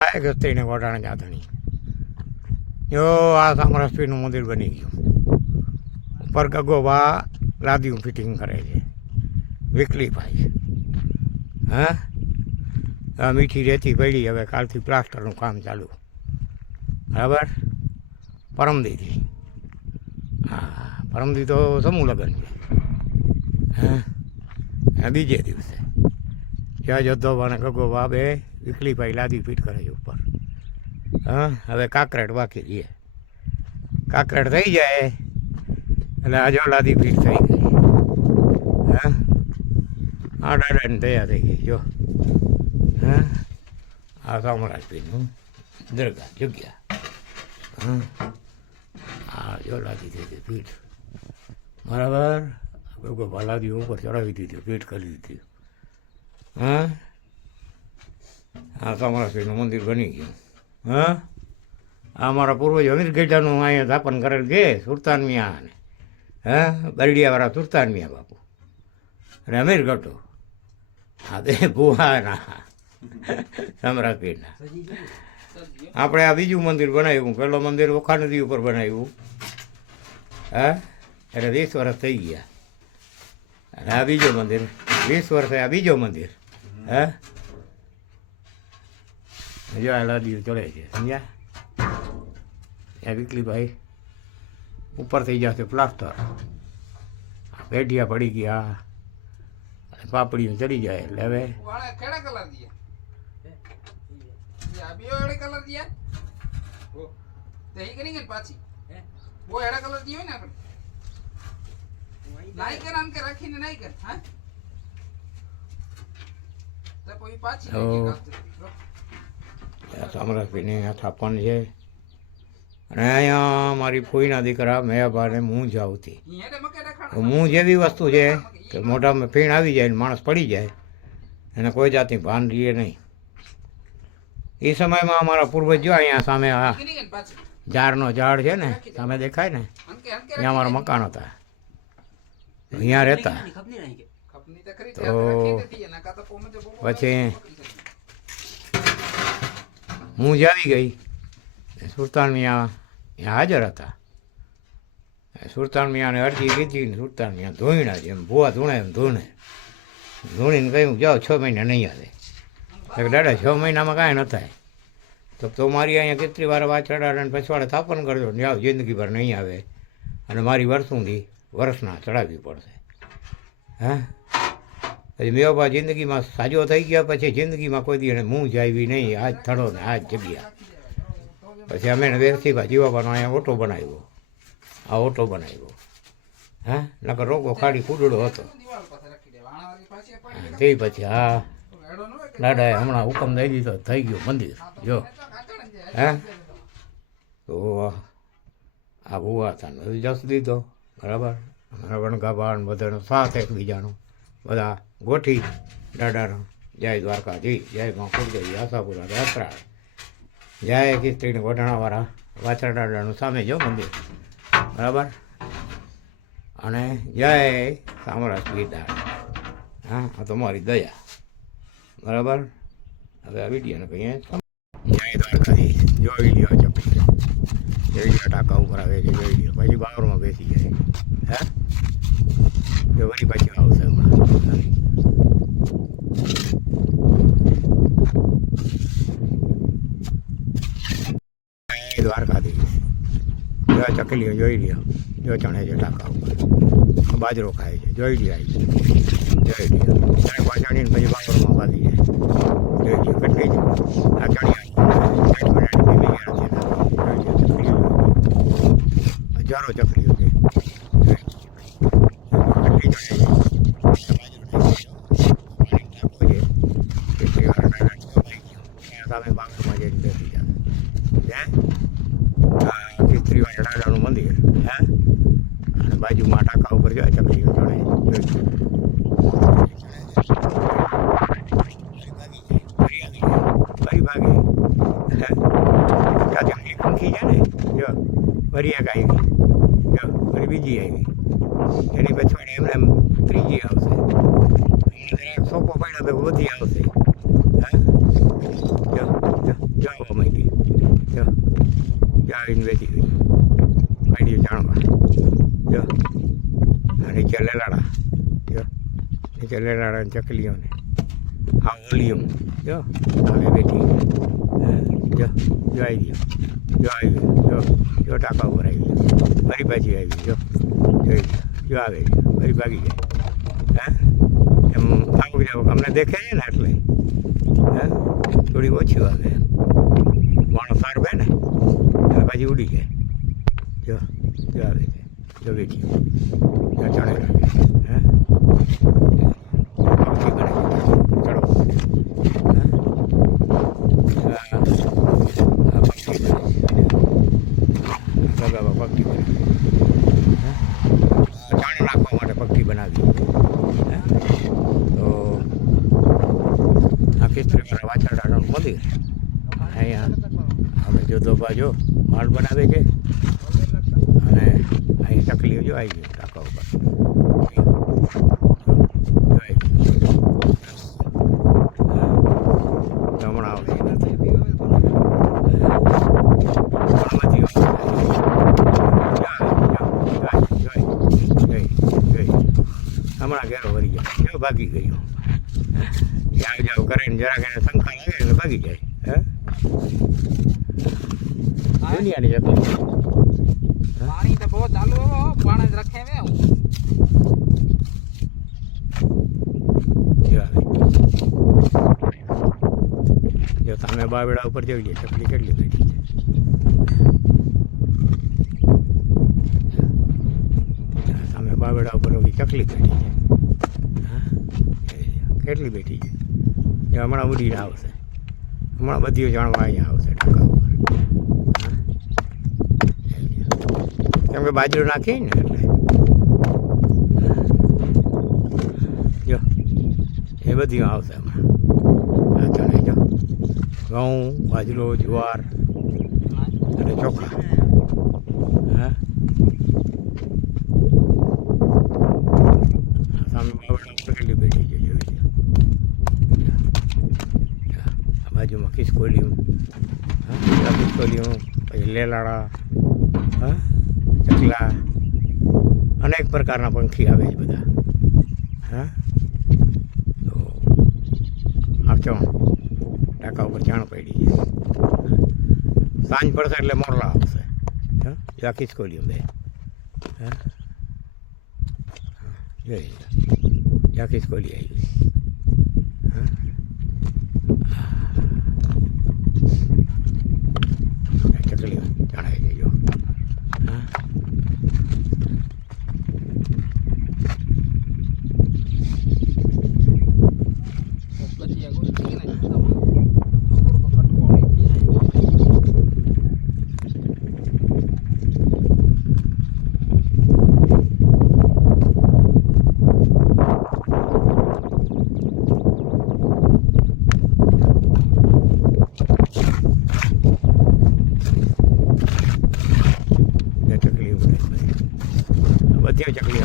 ગસ્તીને ગોટાણે જાતણી જો આ સામરાષ્ટ્રીનું મંદિર બની ગયું. ઉપર ગગોબા લાદીયું ફિટિંગ કરે છે વિકલીભાઈ. હા, આ મીઠી રેતી પડી, હવે કાલથી પ્લાસ્ટરનું કામ ચાલુ. બરાબર. પરમદીથી, હા પરમદી તો સમૂહ લગ્ન છે. હા, બીજે દિવસે ત્યાં જોધોબા અને ગગોબા બે વિકલીભાઈ લાદી ફિટ કરે છે ઉપર. હા, હવે કાકરેટ બાકી રહીએ. કાકરેટ થઈ જાય એટલે આજો લાદી ફિટ થઈ ગઈ. હા, આ દાદાને તૈયાર થઈ ગઈ જો. હા, આ સામરાજપીરનું દરગાહ જગ્યા. હા, આ જો લાદી થઈ ગઈ ફિટ. બરાબર. ગગોબા લાદી ઉપર ચડાવી દીધી, ફિટ કરી દીધી. હા, આ સામરાજપીરનું મંદિર બની ગયું. હા, આ મારા પૂર્વજ અમીર ગઢાનું અહીંયા સ્થાપન કરેલ છે સુલતાન મિયા ને. હા, બરડિયાવાળા સુલતાન મિયા બાપુ અને અમીર ગઢો. હા, તે ભુવાના સામરાજપીરના. આપણે આ બીજું મંદિર બનાવ્યું. પહેલું મંદિર ઓખા નદી ઉપર બનાવ્યું. હા, એટલે 20 વર્ષ થઈ ગયા. અને આ બીજો મંદિર 20 વર્ષ આ બીજો મંદિર. હા, જો આ લાદીઓ ચડે છે સમજ્યા. ત્યાં વિકલીભાઈ ઉપર થઈ જશે પ્લાસ્ટર. પેઢિયા પડી ગયા, પાપડીઓ ચડી જાય એટલે હવે સામરાજપીરની આ થાપણ છે. અને અહીંયા મારી ફોઈના દીકરા મેયાભાને મૂંઝ આવતી. મૂંઝ એવી વસ્તુ છે કે મોઢામાં ફીણ આવી જાય ને માણસ પડી જાય, એને કોઈ જાતની ભાન રહીએ નહીં. એ સમયમાં અમારા પૂર્વજ જો અહીંયા સામે આ ઝાડનો ઝાડ છે ને સામે દેખાય ને, ત્યાં અમારા મકાન હતા, અહીંયા રહેતા. તો પછી મૂંઝ આવી ગઈ. સુલતાન મિયા ત્યાં હાજર હતા. સુલતાન મિયાને અરજી કીધી ને સુલતાન મિયા ધોઈણા જેમ ભૂવા ધૂણે એમ ધૂણીને કહ્યું જાઓ 6 મહિના નહીં આવે. દાદા 6 મહિનામાં કાંઈ ન થાય તો મારી અહીંયા કેટલી વાર વાછરડા અને પછવાડે સ્થાપન કરજો ને જાઓ, જિંદગીભર નહીં આવે અને મારી વર્ષોથી વર્ષના ચડાવવી પડશે. હા, પછી મેવાબા જિંદગીમાં સાજો થઈ ગયા. પછી જિંદગીમાં કોઈ દી એને મૂંઝ આવી નહીં. આજ થડો ને આજ જગ્યા. પછી અમે વેરસીભાઈ જીવાબાનો અહીંયા ઓટો બનાવ્યો. આ ઓટો બનાવ્યો. હા, નકર રોગો ખાડી કુડડો હતો. તે પછી હા દાદાએ હમણાં હુકમ દઈ દીધો, થઈ ગયું મંદિર જો. હા, તો આ ભૂવા હતા જસ દીધો. બરાબર. અમારા વણગાભાણ બધાનો સાથ એકબીજાનો બધા ગોઠી દાદાનો. જય દ્વારકાજી, જય માં કુળદેવી, આશાપુરા યાત્રા, જય કિસ્ત્રીને ગોઢાણાવાળા વાછરા દાદાનું સામે જો મંદિર. બરાબર. અને જય સામરાજપીર દાદા. હા, આ તો મારી દયા. બરાબર. હવે આ વિડીયોને કહીએ જય દ્વારકાજી. જોઈ લ્યો ચપી, જોઈ લ્યો ટાંકા ઉપર આવે છે, જોઈ લ્યો. પછી બાવરમાં બેસી જાય. હા, જો વળી પાછી આવશે હમણાં. દ્વારકાધીશ. જો ચકલીઓ જોઈ લ્યો, જો ચણે છે ટાંકા ઉપર, બાજરો ખાય છે, જોઈ લ્યો. આવી જોઈ લ્યો. ત્યારે પાછાડીને પછી બાવરમાં બાંધી જાય. જોઈ લ્યો કેટલી છે આ ચણિયા. હજારો ચકલીઓ છે. સામે બાંગરમાં જઈને બેસી જાય. કિસ્ત્રીવાળા દાદાનું મંદિર. હા, અને બાજુમાં ટાંકા ઉપર જાય ચકલીઓ ચડે. ફરી ભાગે. ચાચી પંખી છે ને જો, વરિયા આવી. જો ફરી બીજી આવી. એની પછવાડે એમને એમ ત્રીજી આવશે. સોપો પડ્યો તો બધી આવશે. હા, જો જો જો આવીને બેસી ગઈ આઈડિયો જાણવા જો આ નીચે લેલાડા જો નીચે લેલાડા ને ચકલીઓને આ ઓલિયમ જો આવે બેઠી જો જો આવી ગયો જો ટાંકા ઉપર આવી ગયો ફરી પાછી આવી જો જોઈ જો આવે ફરી ભાગી જાય હા એમ આવું જાવ અમને દેખે છે ને એટલે હા થોડી ઓછી આવે એમ માણસ સારવે ને અને પાછી ઉડી જાય જો જો આવે છે જો બેઠી જો ચડે રાખે હા પક્ષી બને ચડો હા પક્ષી બને બાબા પક્ષી બને ચાણ નાખવા માટે પક્ષી બનાવી તો આ કિસ્ત્રીવાળા વાછરડાનું મંદિર અહીંયા અમે જોધો બાજુ માલ બનાવે છે અને અહીં ચકલીઓ જો આવી ગયું ટાંકા ઉપર હમણાં આવશે હમણાં ઘેરો વળી જાય ભાગી ગયો જાવ જાવ કરીને જરાક એને શંકા લાગે એટલે ભાગી જાય હે દુનિયાની ચકલી પાણી તો બહુ ચાલુ હો પાણી જ રખે મે જો સામે બાવડા ઉપર જોઈ લે ચકલી કેટલી બેઠી છે સામે બાવડા ઉપર ચકલી બેઠી છે કેટલી બેઠી છે એ હમણાં ઉડીને આવશે હમણાં બધીઓ જાણવા અહીંયા આવશે ટાંકા ઉપર કેમ કે બાજરો નાખી ને એટલે જો એ બધીઓ આવશે હમણાં આ ચણે જો ઘઉં બાજરો જુવાર અને ચોખા હા સામે બાવડા ઉપર કેટલી બેઠી છે જોઈ આ બાજુમાં ખિસકોલીયું હા ખિસકોલીયું પછી લેલાડા હા ચકલા અનેક પ્રકારના પંખી આવે છે બધા હા તો આ ચણ ટાંકા ઉપર ચાણ પડી છે સાંજ પડશે એટલે મોરલા આવશે હા આ ખિસકોલીયું બે હા જોઈ આ ખિસકોલી આવી હા ચકલીઓ જણાય છે જો હા પછી આગળ ચીને આપણો તો કટકો નહીં પીનાય ચકલીઓ બધી ચકલીઓ